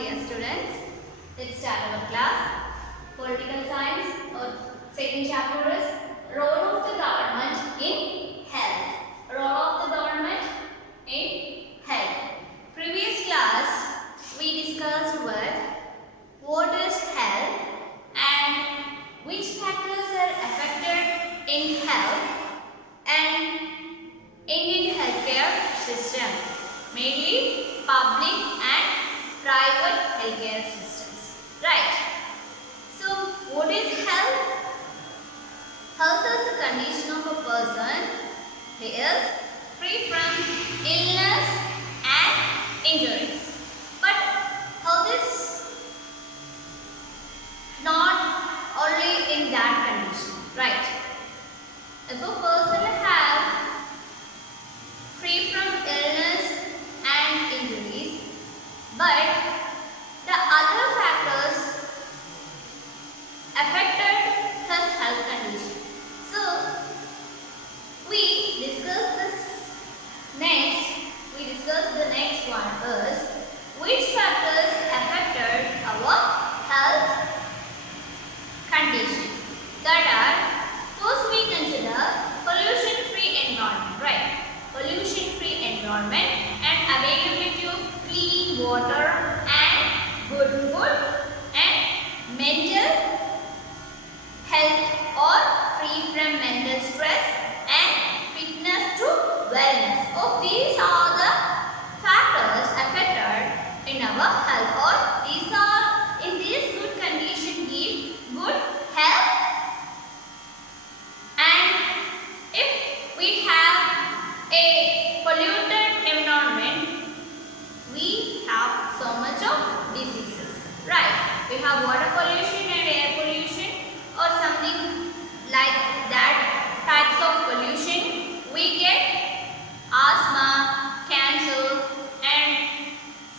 dear students. Let's start our class. Political science or second chapter is role of the government in health. Role of the government in health. Previous class we discussed what is health and which factors are affected in health and Indian healthcare system, mainly public and private healthcare systems. Right. So, what is health? Health is the condition of a person who is free from illness and injuries. But health is not only in that condition. Right. If a person has free from illness and injuries, but the other factors affected his health condition. So we discuss the next one is which factors affected our health condition. That are, first we consider pollution-free environment, right? Pollution-free environment and availability of clean water and good food and mental health or free from mental stress and fitness to wellness. Of these are the factors affected in our health, or these are in this good condition give good health. And if we have a polluted environment, we have so much of diseases, right? We have water pollution and air pollution or something like that types of pollution. We get asthma, cancer and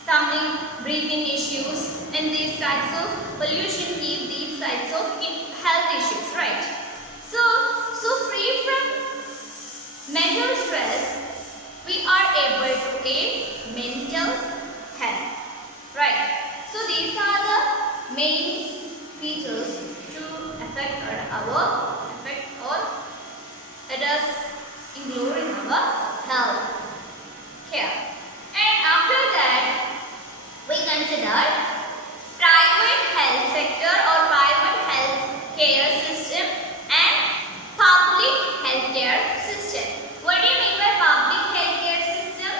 something breathing issues, and these types of pollution give these types of health issues, right? So free from mental stress, we are able to gain mental health, right? So these are the main features to affect or it is including our health care. And after that, we consider private health sector or private health care system and public healthcare system. What do you mean by public healthcare system?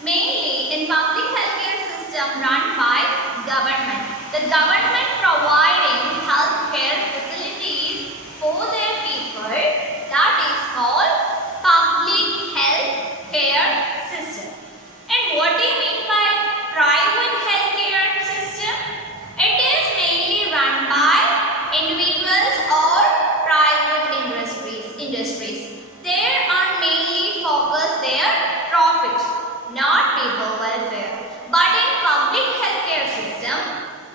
Mainly in public healthcare system run by government. The government providing healthcare facilities for their people, that is called public healthcare system. And what do you mean by private healthcare system? It is mainly run by individuals or private industries. They are mainly focused their profit, not people welfare. But in public healthcare system,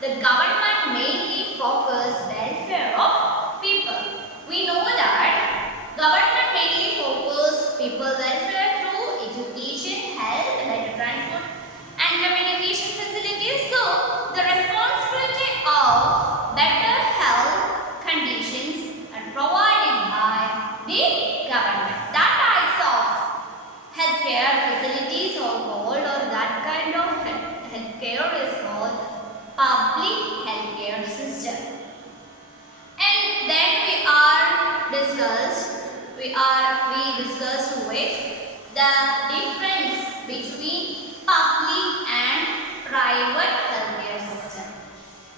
the government mainly focus welfare of people. We know that government mainly focus people welfare through education, health, better transport and communication facilities. So the responsibility of better health conditions are provided by the government. That types of healthcare facilities are called, or that kind of healthcare is called public healthcare system. And then we discussed with the difference between public and private healthcare system.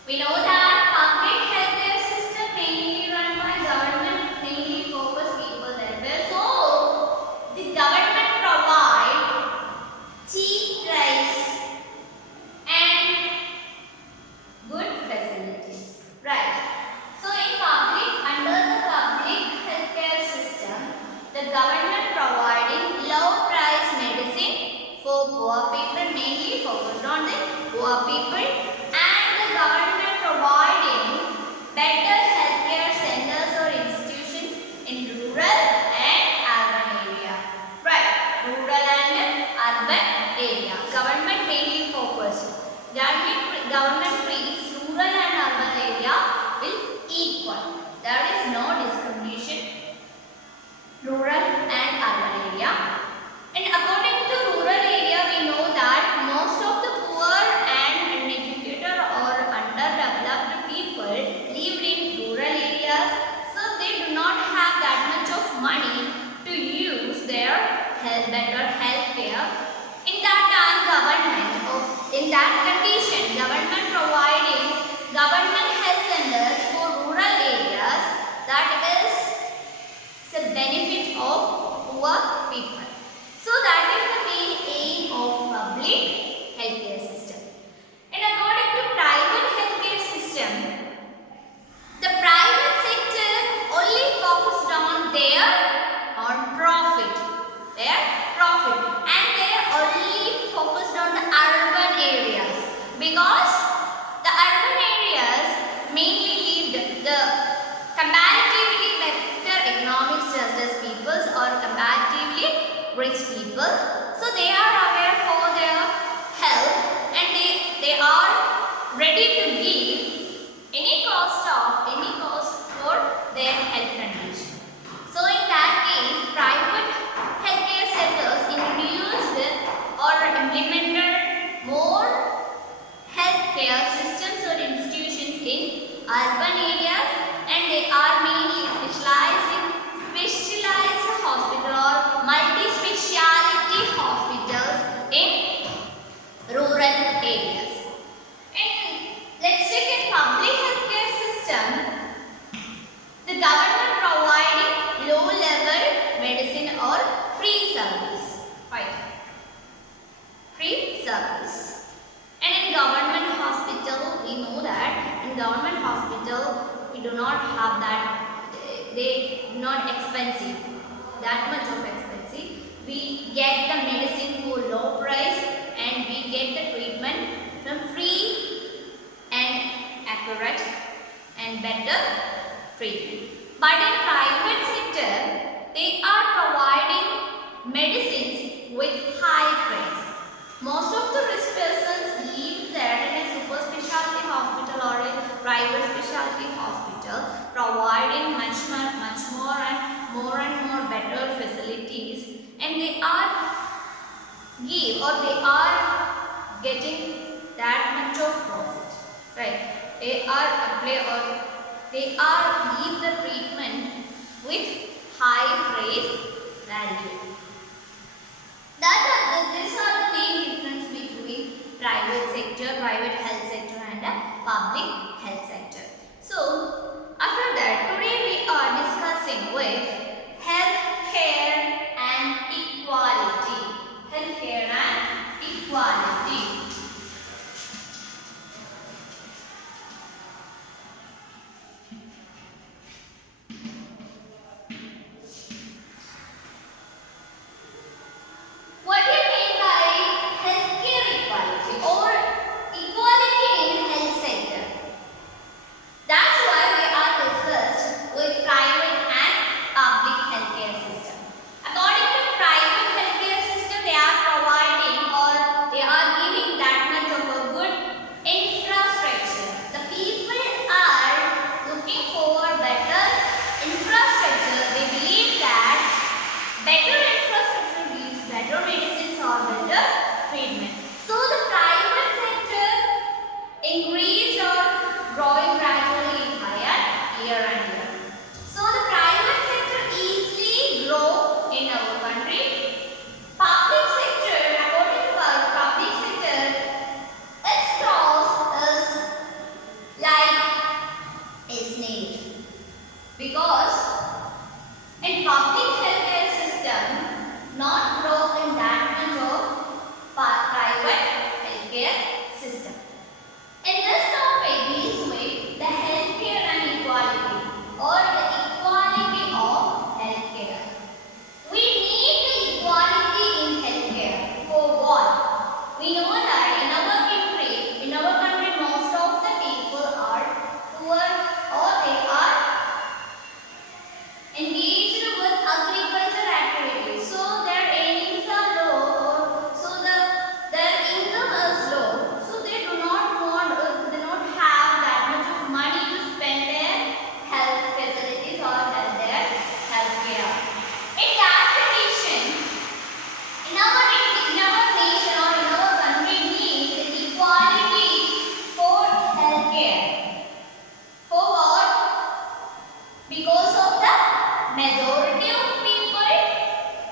We know that public healthcare system mainly run by government, mainly focus people welfare. So the government provide cheap price and good facilities, right? So in under the public healthcare system, the government providing low price medicine for poor people, mainly focused on the poor people, and the government providing better healthcare centers or institutions in rural and urban area, right? Rural and urban area. Government mainly focused. Government we do not have that, they not expensive, that much of expensive. We get the medicine for low price and we get the treatment from free and accurate and better treatment. But in private sector, they are providing medicines with high price. Most of the rich persons live there in a super specialty hospital or a private specialty hospital, providing much more and more better facilities, and they are getting that much of profit, right? They are give the treatment with high price value. These are the main difference between private sector, private health sector and the public health sector. So, after that, today we are discussing with healthcare and equality. Healthcare and equality. What do you mean by healthcare equality or equality in health sector? That's why we are discussed with private and public healthcare system. According to private healthcare system, they are providing or they are giving that much of a good infrastructure. The people are looking for better infrastructure. They believe that better infrastructure gives better medicines or better treatment. So the private sector increased or growing gradually higher year and year. So the private sector easily grow in our country. Public sector, according to our public sector, its growth is like its need, because in public healthcare system not grow in that much of private healthcare system. In this topic deals with the healthcare and equality or the equality of healthcare. We need the equality in healthcare. For what? We know that in our country most of the people are poor or they are engaged with agriculture activities. So their earnings are low, or so their income is low. So they do not have that much of money to spend their health facilities or their health care. In that condition, in our nation or in our country need equality for health care. For what? Because of the majority of people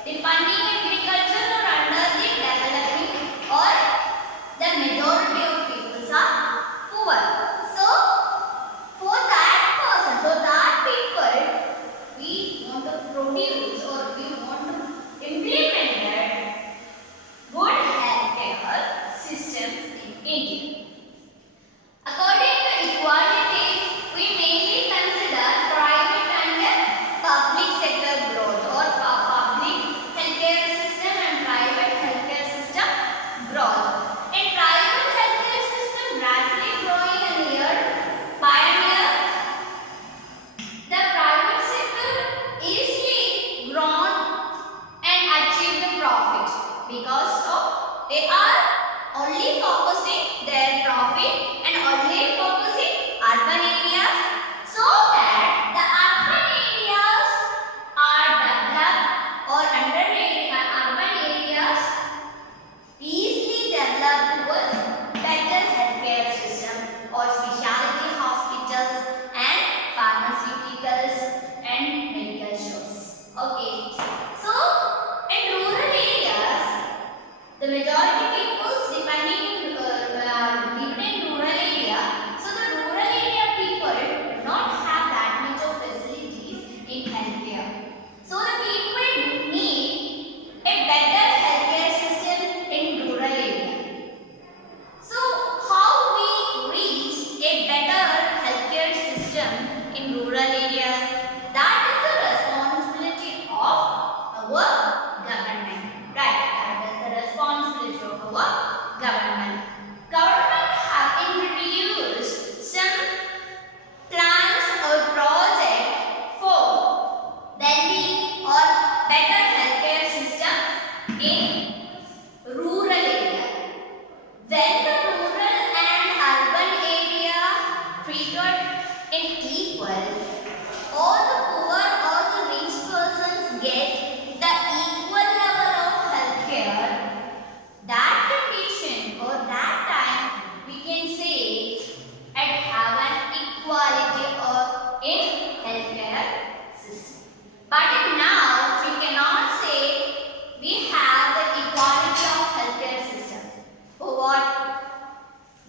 depending agriculture or under the developing, or the majority of people are poor. So for that person, so that people, we want to produce or we want to implement that good healthcare systems in India. According to equality, we mainly consider private and public sector growth or public healthcare system and private healthcare system growth. In private healthcare system gradually growing in year by year, the private sector easily grown and achieved the profit because of they are only focusing their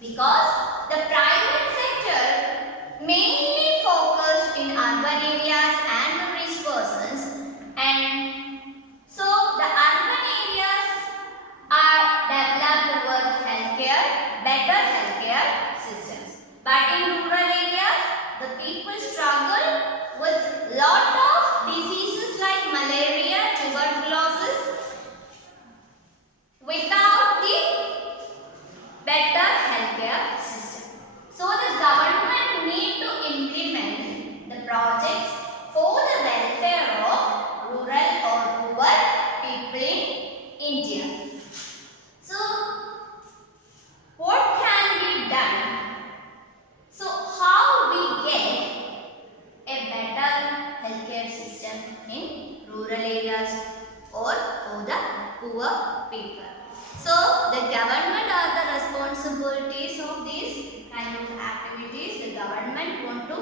because the private sector mainly focused in urban areas and rich persons, and so the urban areas are developed towards better healthcare systems. But in rural areas, the people struggle with lot of diseases like malaria, tuberculosis without the better healthcare system. So the government need to implement the projects for the welfare of rural or poor people in India. So what can be done? So how we get a better healthcare system in rural areas or for the poor people? So the government are the responsibilities of these kind of activities. The government want to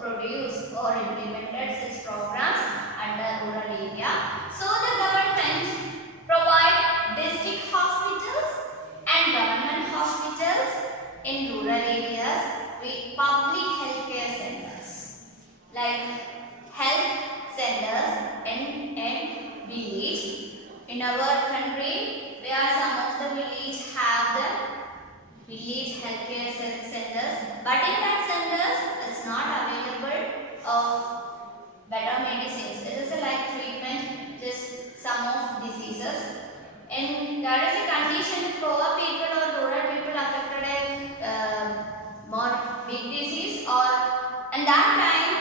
produce or implemented such programs under rural area. So the government provide district hospitals and government hospitals in rural areas with public healthcare centers like health centers in village. In our country, where some of the village have the village healthcare centers, but in that centers it's not available of better medicines. It is a like treatment just some of diseases, and there is a condition with poor people or rural people affected a more big disease, or and that time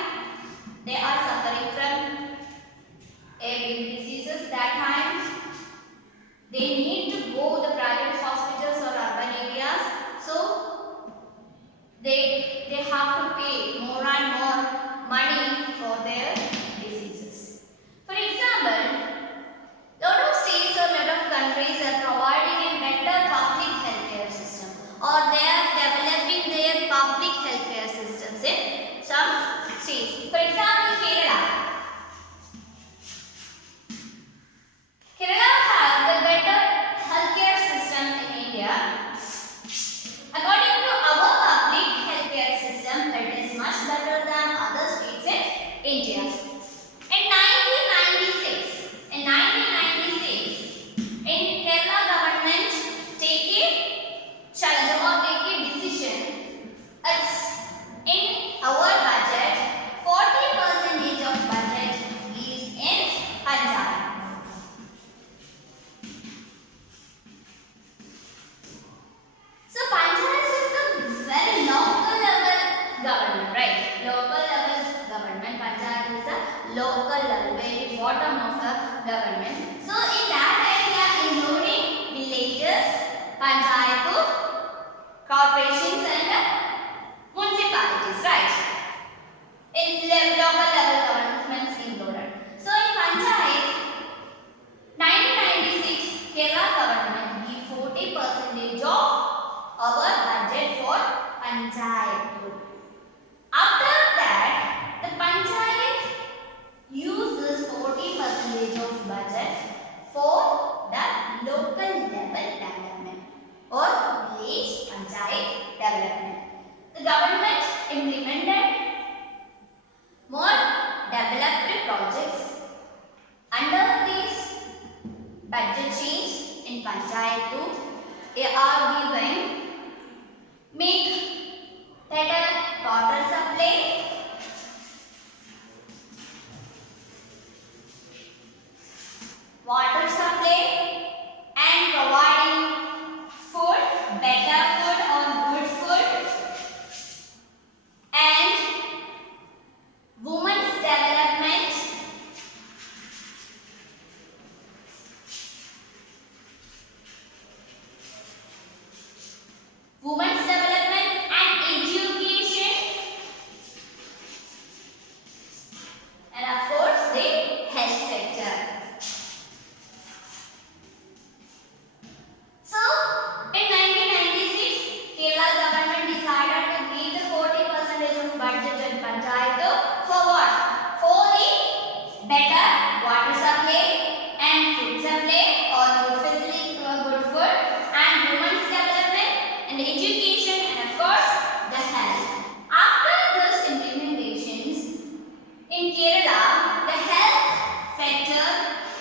they are suffering from a big diseases. That time they need to go to the private hospitals or urban areas, so they have to pay more and more money for their diseases. For example, lot of states or lot of countries are providing a better public healthcare system, or they are developing their public healthcare systems in some states. For example, Kerala. Kerala has the better healthcare system in India. According to our public healthcare system, it is much better than other states in India. In 1996, in Kerala government take a challenge or take a decision. It's in our budget, 40% of budget is in Punjab. So Panchayat is the very local level government, right? Local level government. Panchayat is the local level, very bottom of the government. So in that area, including villages, panchayat, corporations and municipalities, right? In local level governments included. So in panchayat, 1996, Kerala government give 40% of our budget for panchayat. After that, the panchayat uses 40% of budget for the local level development or village panchayat development. The government implemented more developed projects under this budget change in panchayat 2. They are given make better water supply, and providing food, better food or good food, and women's development, education, and of course the health. After those implementations in Kerala, the health sector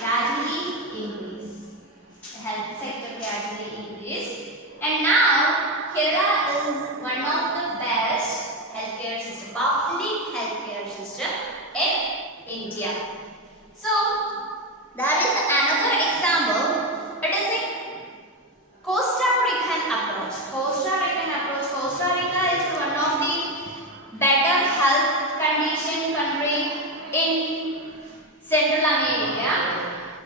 gradually increased. The health sector gradually increased, and now Kerala is one of the best healthcare system, public healthcare system in India. So that is another example. It is a Costa Rican approach. Costa Rican approach. Costa Rica is one of the better health condition country in Central America.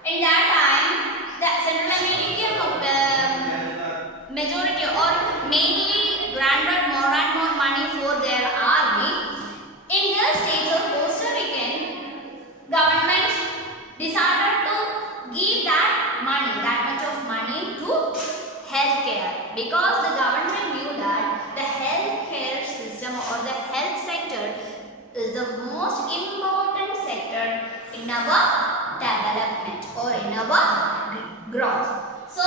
In that time, the Central American majority or mainly granted more and more money for their army. In the states of Costa Rican, government decided to give that money, that much of money to healthcare, because the government knew that the healthcare system or the health sector is the most important sector in our development or in our growth. So,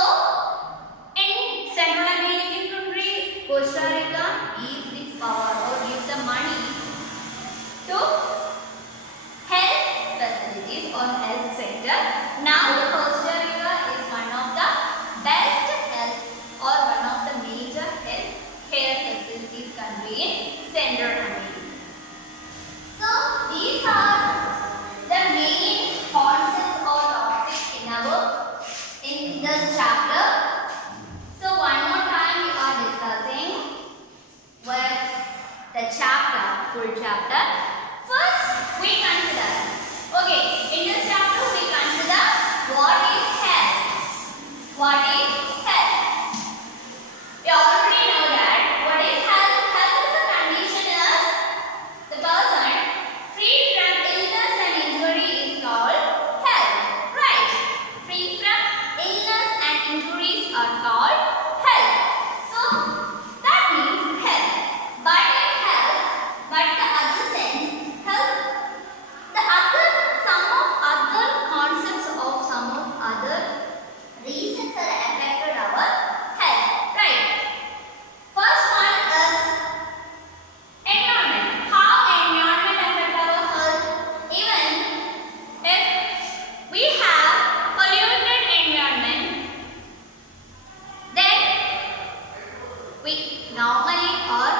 in Central American country, Costa Rica gives the power or gives the money to health facilities or health sector. Now the Costa Rica is one of the best health or one of the major health care facilities country in Central America. So these are the main concepts or topics in this chapter. So one more time we are discussing with the chapter, full chapter. First we consider, okay, in this chapter we consider what is health. What is health? We already know that what is health. Health is a condition is the person free from illness and injury is called health. Right? Free from illness and injuries are called health. So that means health. But in health, but the other sense, health, the other, some of other concepts of some of other reasons that affected our health. Right? First one is environment. How environment affect our health? Even if we have polluted environment, then we normally or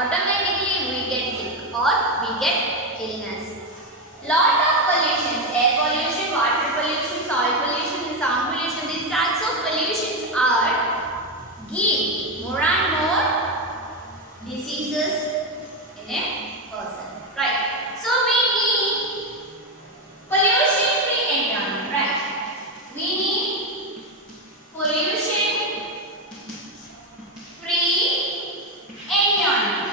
automatically we get sick or we get illness. Lot of pollutions, air pollution, water pollution, soil pollution, sound pollution, these types of pollutions are give more and more diseases in a person. Right? So we need pollution free environment. Right? We need pollution free environment.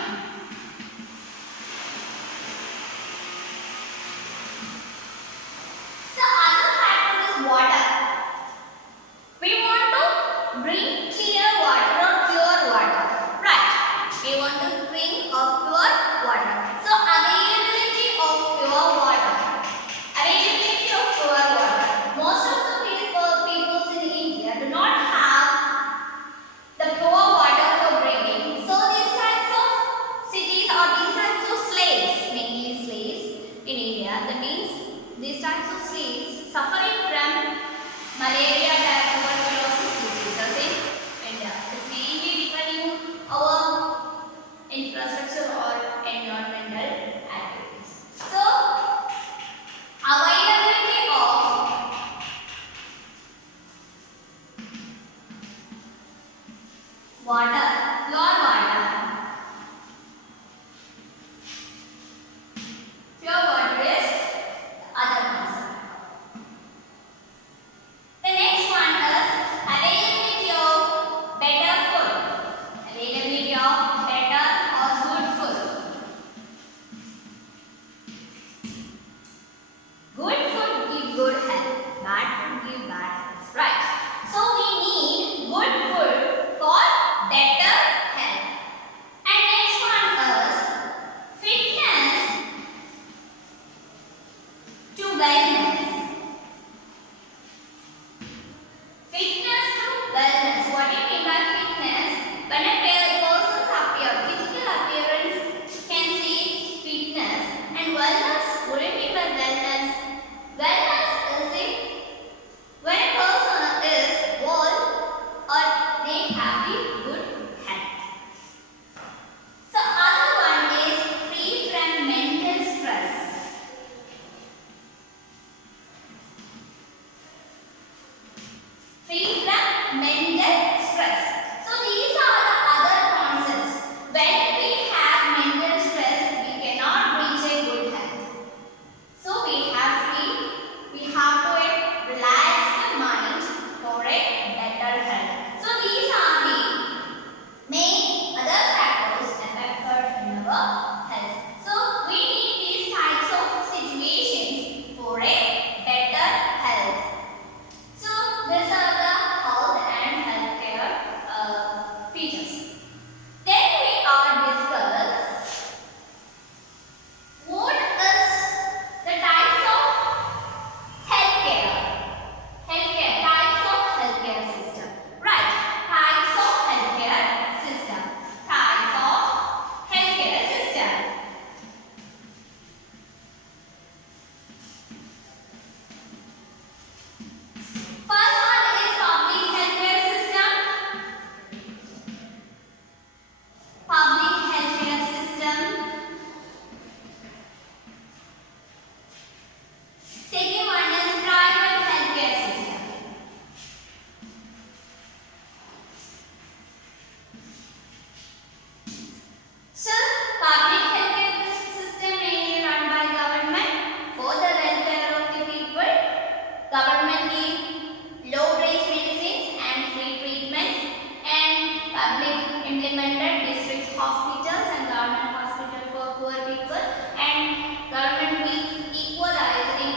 hospitals and government hospital for poor people, and government will equalize in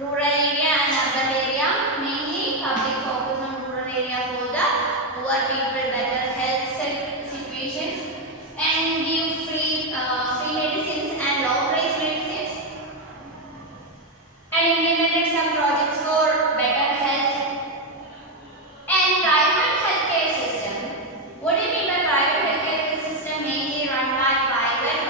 rural area and urban area. Mainly public focus on rural area for the poor people, better health situations, and give free medicines and low price medicines, and implemented some projects for better health. And private healthcare system. What do you mean by private healthcare system? Mainly run by private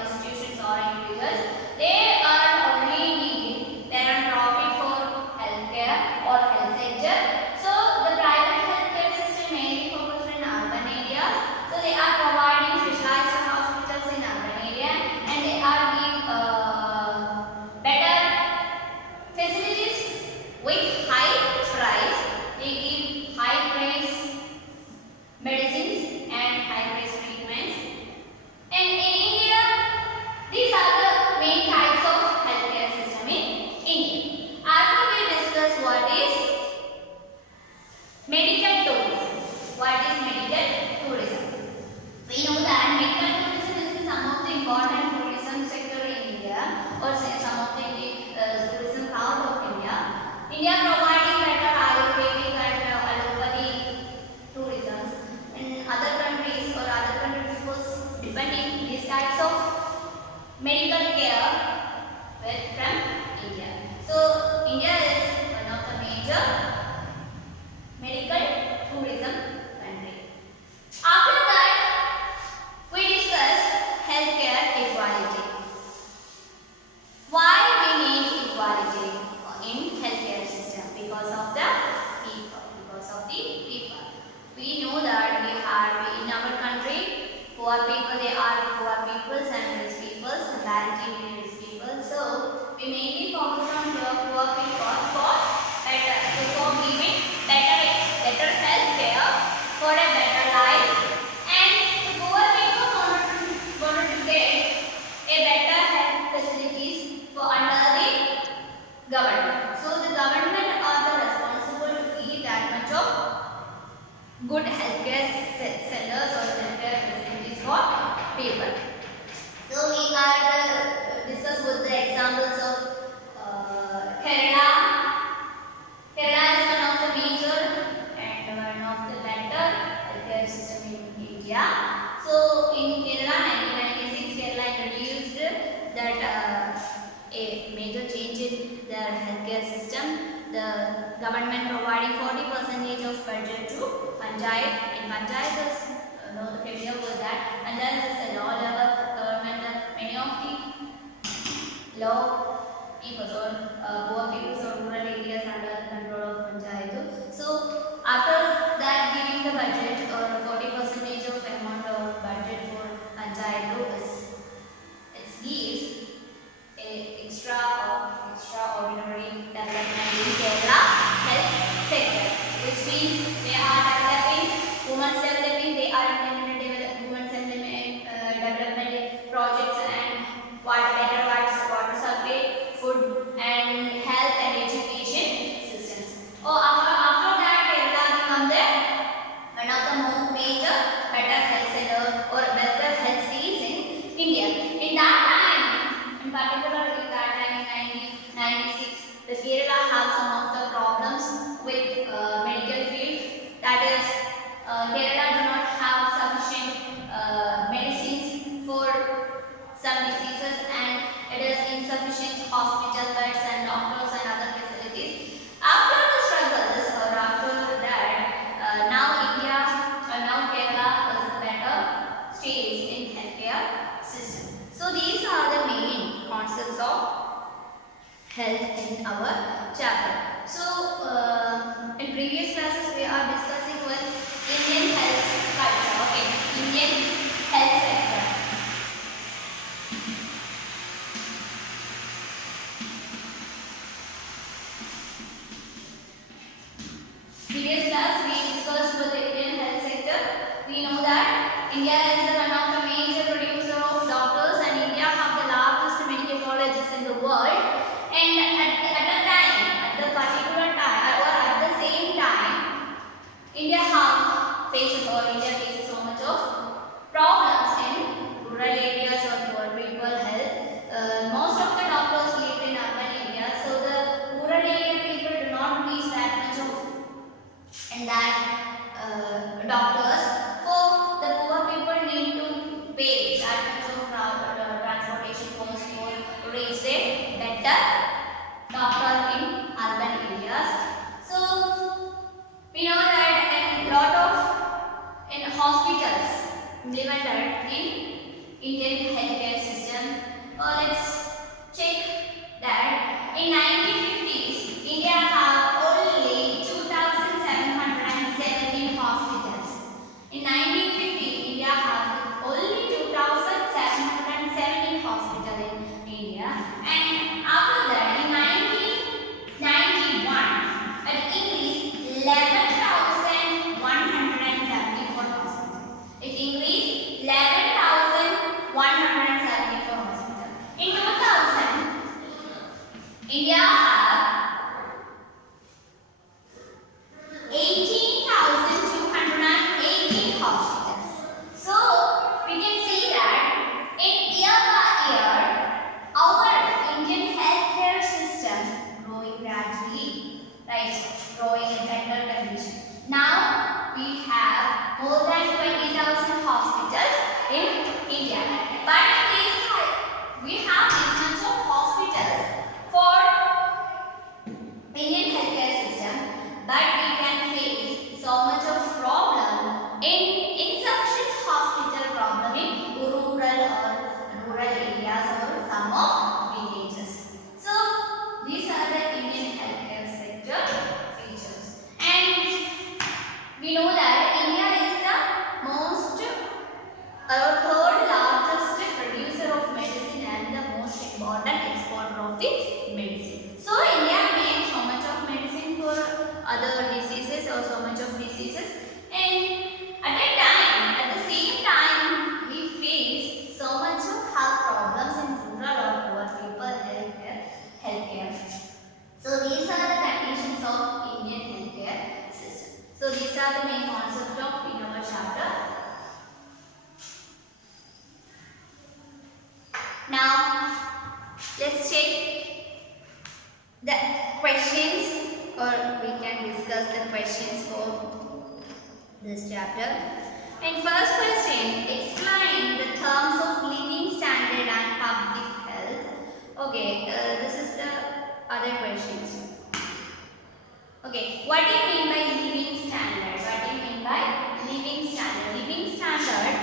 institutions or individuals. They are only need their own profit for healthcare or health sector. So the private healthcare system mainly focused in urban areas. So they are providing specialized hospitals in urban area, and they are giving better facilities with high price. They give high price medicines and high price treatments. And in India, these are the main types of healthcare system in India. After we discuss what is medical tourism. What is medical tourism? We know that medical tourism is some of the important tourism sector in India, or say some of the tourism part of India. India providing better Ayurvedic and allopathy tourism. In other countries or other country peoples depending these types of medical care from India. So India is one of the major medical tourism country. After that, we discuss healthcare equality. Why we need equality in healthcare system? Because of the people. Because of the people. We know that we have in our country poor people. They are poor peoples and rich peoples. Comparatively rich people. So we mainly focus on poor people for giving better health care for a better life, and the poor people wanted to get a better health facilities for under the government. So the government are the responsible to give that much of good healthcare centers or healthcare facilities for people. So we are discuss with the examples of Kerala. Kerala is one of the major and one of the better healthcare system in India. So in Kerala, 1996, Kerala introduced that a major change in their healthcare system. The government providing 40% of budget to Panchayat. In Panchayat, is familiar with that. Panchayat is a low level government. Many of the low people or poor people or rural areas under the control of Panchayat. So after that, giving the budget or 40% of amount of budget for Panchayat it gives extraordinary development in Kerala health sector, which means they are developing women's developing. They are implementing women's development projects and better water supply, food and health and education systems. After that, Kerala become the one of the most major better health center or better health cities in India. In that time, in particular in that time in 1996, the Kerala have some of the problems with medical field. That is, Kerala do not have sufficient medicines for some diseases, and it is insufficient hospital beds and doctors and other facilities. After the struggles or after that, now Kerala is better states in healthcare system. So these are the main concepts of health in our chapter. So in previous classes we are discussing with Indian health culture. Okay, Indian health sector. Previous class we discussed with the Indian health sector. We know that India is one of the major producer of doctors, and India have the largest medical colleges in the world. And at the time, at the implemented in Indian healthcare system. Let's check that in 1950s, India have only 2,717 hospitals. In 1950, India have only 2,717 hospitals in India, and after that, in 1991, it increased 11,174 hospitals. It increased 11,174 hospitals. In 2000, India have 18,218 hospitals. So we can see that in year by year, our Indian healthcare system growing gradually, right? Growing in better condition. Now we have more than 20,000 hospitals in India. But in this time, we have this much of hospitals for Indian healthcare system, but we can face so much of problem in insufficient hospital problem in rural areas or some of villages. So these are the Indian healthcare sector features, and we know that India is the most third largest producer of medicine and the most important exporter of the medicine. So India makes so much of medicine for other diseases or so much of diseases, and at the same time, we face so much of health problems in rural or poor people healthcare. So these are the conditions of Indian healthcare system. So these are the main concepts of in our chapter. Now let's check the questions, or we can discuss the questions for this chapter. And first question, explain the terms of living standard and public health. Okay, this is the other questions. Okay, what do you mean by living standard? What do you mean by living standard? Living standard,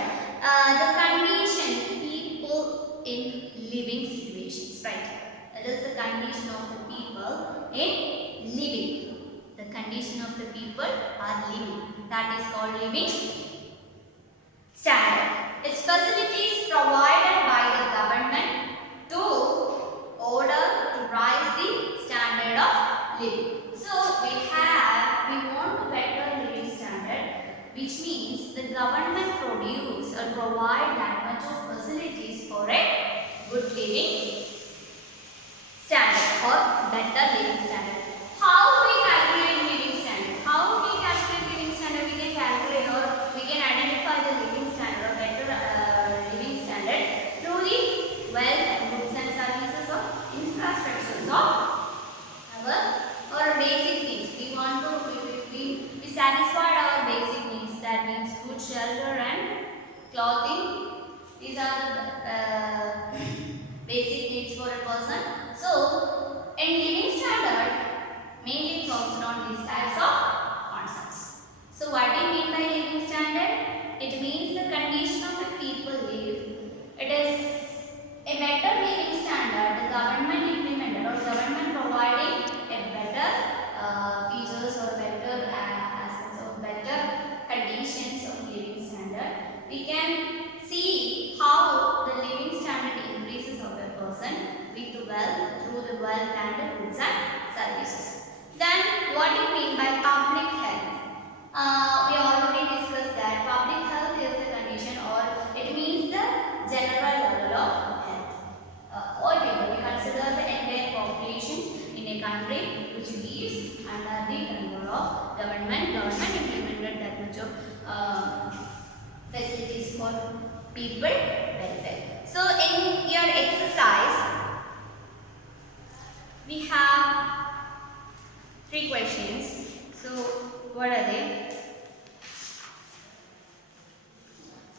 the condition people in living situations, right? That is the condition of the people in living. The condition of the people are living. That is called living standard. Its facilities provided by the government to order to rise the standard of living. So we want to better living standard, which means the government produce or provide that much of facilities for a good living standard or better living standard. How we calculate living standard? How we calculate living standard? We can calculate or we can identify the living standard or better living standard through the wealth, goods and services or infrastructures of our basic needs. We want to we satisfied our basic needs. That means food, shelter and clothing. These are the basic needs for a person. So in living standard mainly focused on these types of concepts. So what do you mean by living standard? It means the condition of the people live. It is a better living standard the government implemented or government providing a better features or better aspects of better conditions of living standard. We can see how the living standard increases of a person with wealth through the wealth and the goods and services. Then what do you mean by public health? We already discussed that public health is the condition or it means the general level of health. All people, we consider the entire populations in a country which lives under the control of government. Government implemented that much of facilities for people welfare. So in your exercise, we have 3 questions. So what are they?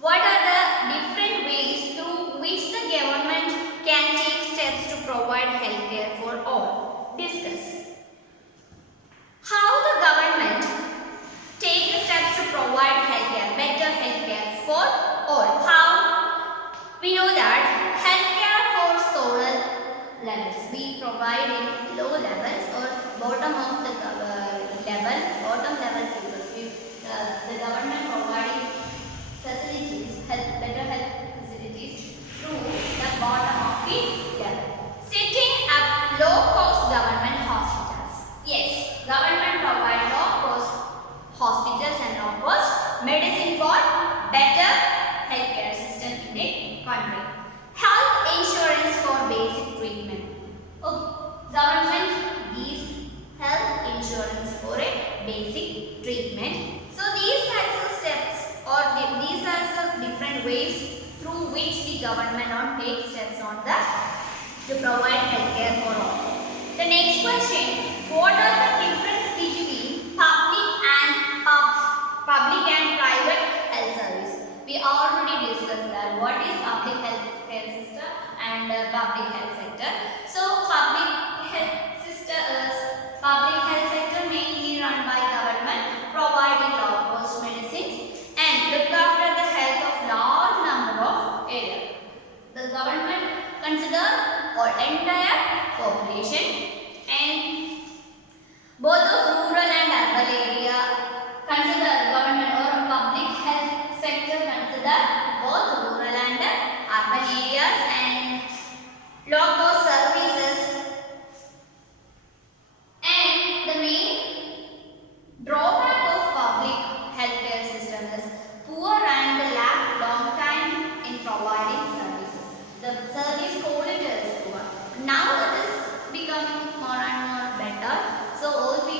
What are the different ways through which the government can take steps to provide healthcare for all? Discuss. How the government take the steps to provide healthcare, better healthcare for all. or how we know that healthcare for zonal levels. We provide in low levels or bottom of the bottom level peoples. The government providing facilities, better health facilities through the bottom of the level. Setting up low-cost government hospitals. Yes, government provide low-cost hospitals and low-cost medicine for better healthcare system in the country. Health insurance for basic treatment. Government gives health insurance for a basic treatment. So these types of steps or these are some different ways through which the government takes steps on the to provide healthcare for all. The next question: what are the difference between public and private health service? We already discussed that. What is public health care system and public health sector? So public health sector mainly run by government, providing low-cost medicines and look after the health of large number of areas. The government consider for entire population and both of rural and urban area consider government or public health sector consider both rural and urban areas and low-cost services. And the main drawback of public healthcare system is poor and lack long time in providing services. The service quality is poor. Now it is becoming more and more better. So all we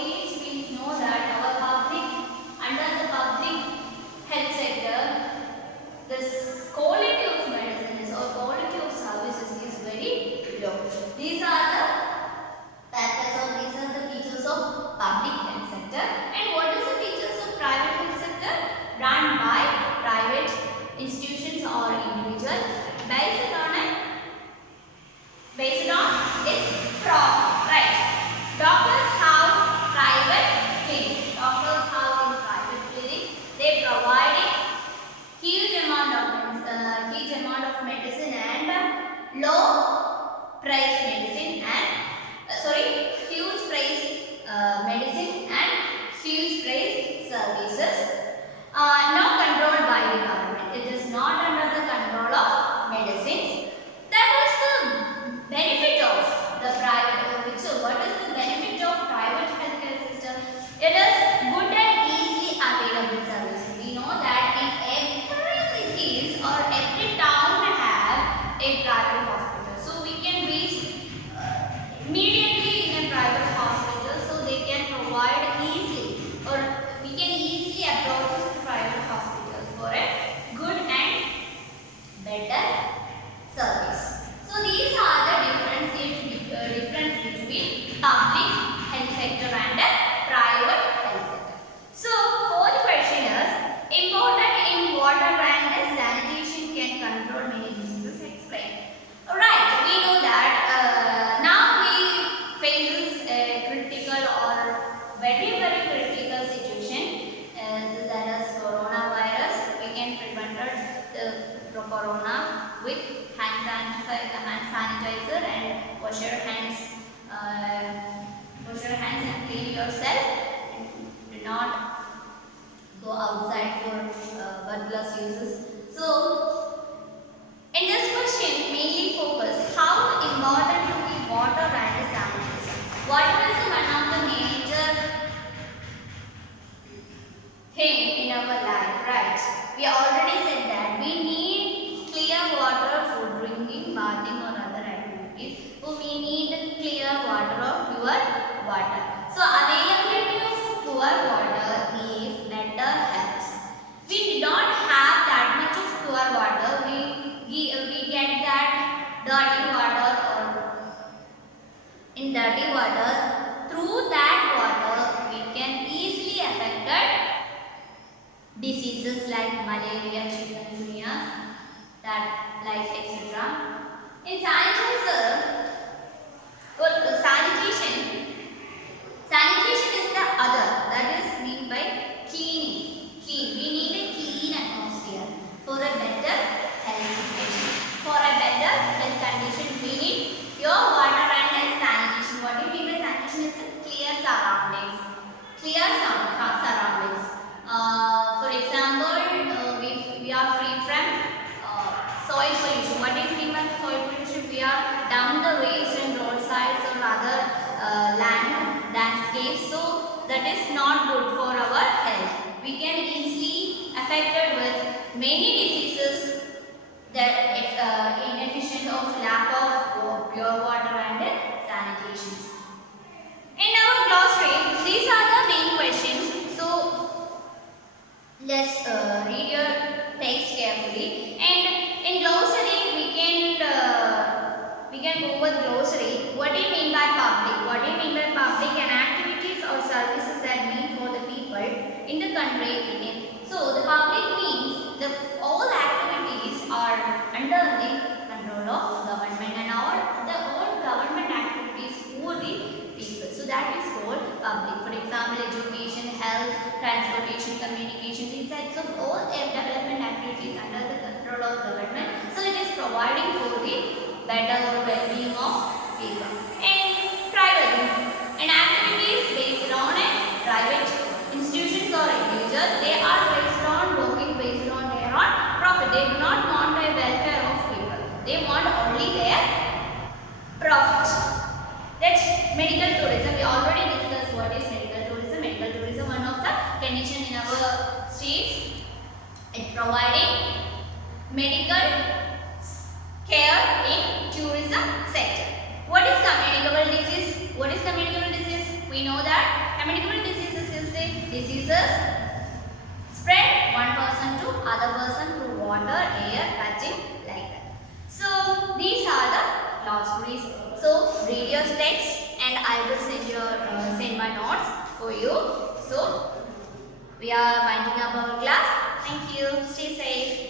know that under the public health sector, this quality of medicine or quality of services is very low. These are the factors or these are the features of public health sector. And what is the features of private health sector? Run by private institutions or individual based on its profit, right? Doctors have private clinics. They provide huge amount of medicine and low price medicine and huge price medicine and huge price services. Not controlled by the government. It is not under the control of medicines. That is the benefit of the private. So what is the benefit of private healthcare system? It is good and easily available service. We know that in every cities or every town have a private hospital. So we can reach immediately in a private hospital. So they can provide easily or we can easily approach the private hospitals for a good and better service. So these are the difference between public health sector and private health sector. So fourth question is important in water and sanitation can control many diseases. Explain. Alright, we know that now we faces a critical or very critical situation that is coronavirus. We can prevent the corona with hand sanitizer and wash your hands and clean yourself and do not go outside for worthless uses. So in this question mainly focus how important to be water and sanitation. Water is one of the major thing in our life, right? We already said that we need clear water for drinking, bathing or other activities. So we need clear water or pure water. So availability of pure water is better health. We do not have that much of pure water. We get that dirty water or in dirty water. Through that water we can easily affect diseases like malaria, chikungunya, that like etc. In sanitation is the other, that is mean by cleaning. We need a clean atmosphere for a better dumped the waste in roadsides or other landscapes. So that is not good for our health. We can easily affected with many diseases that inefficient of lack of pure water and sanitation. In our glossary, these are the main questions. So let's read your text carefully. And in glossary, we can go with glossary. What do you mean by public? What do you mean by public? And activities or services that mean for the people in the country in it. So the public means the all activities are under the control of government and all government activities for the people. So that is called public. For example, education, health, transportation, communication, these types of all development activities under the control of government. So it is providing for the better well-being of people. And private and activities based on a private institutions or individuals, they are based on working based on their own profit. They do not want the welfare of people. They want only their profit. That's medical tourism. We already discussed what is medical tourism. Medical tourism, one of the condition in our states, it providing medical care in tourism sector. What is communicable disease? What is communicable disease? We know that communicable diseases is the diseases spread one person to other person through water, air, touching, like that. So these are the glossaries. So read your text and I will send my notes for you. So we are winding up our class. Thank you. Stay safe.